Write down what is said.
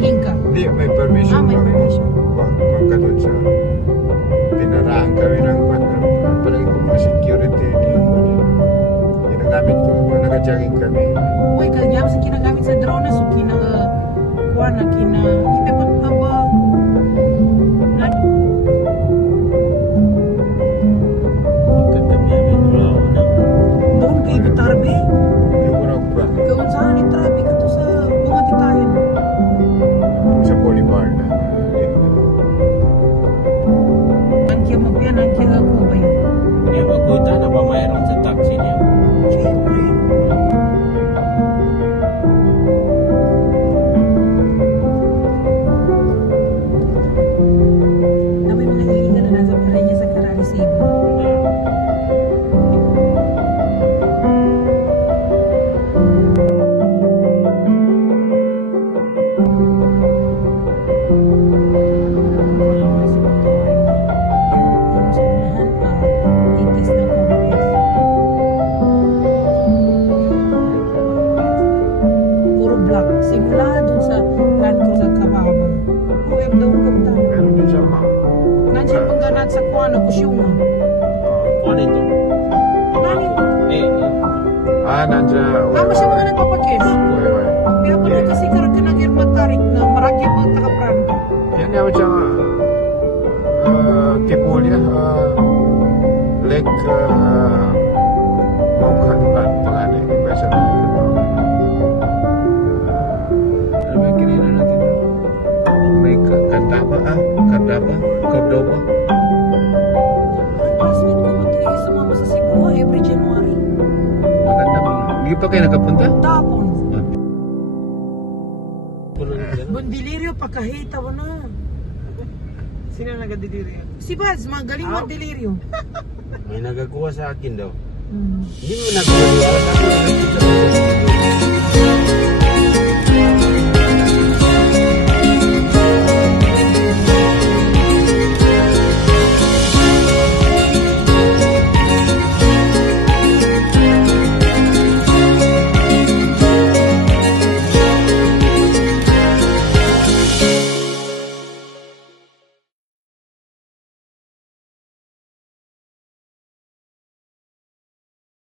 Nag-jogging ka? Hindi, may permission. May permission. Kung ka doon sa tinarahan kami ng palagi ko mga security. Ginagamit ko, nag-jogging kami. Uy, kanya sa kinagamit sa drone na so kuha na ipepot pa ba? Doon kay Batarbe. Hindi ko na ba? Kung saan ni traffic ito sa mga titayan. Sa Bolivar na. Angkya magpian, angkya ako ba yun? Yung maguta na ba mayroon sa taxi niya? Siyempre. Na may mga illegal na nasa pala niya sa Cararisibo. Puro black. Simula dun sa land ko sa Kababa. Uweb daw ang kapta. Pero din siya ma. Nandiyan pagganat sa kuwan, kusyunga. Ano ito? Nanin, Nandiyan. tama siya mga nagpapakis. Uy. Kaya pa na kasi karga na girmatarik na maraki ang takapran. Yan yung siya Tipulya. Lake Mokhan pa. Pangalan. Iba siya. Ano yung kinina natin? May Kandaba. Kandaba. Cordoba. Classmate ko matuloy sumama sa Cebu every January. Maganda ba? Hindi pa kayo nakapunta? Tapon. Puno na dyan. Bundilirio, pagkahita mo na. Sino nagadidiri? Si Baz, magaling mo delirio. May nagakuha sa akin daw. Hmm. Hindi mo nagawa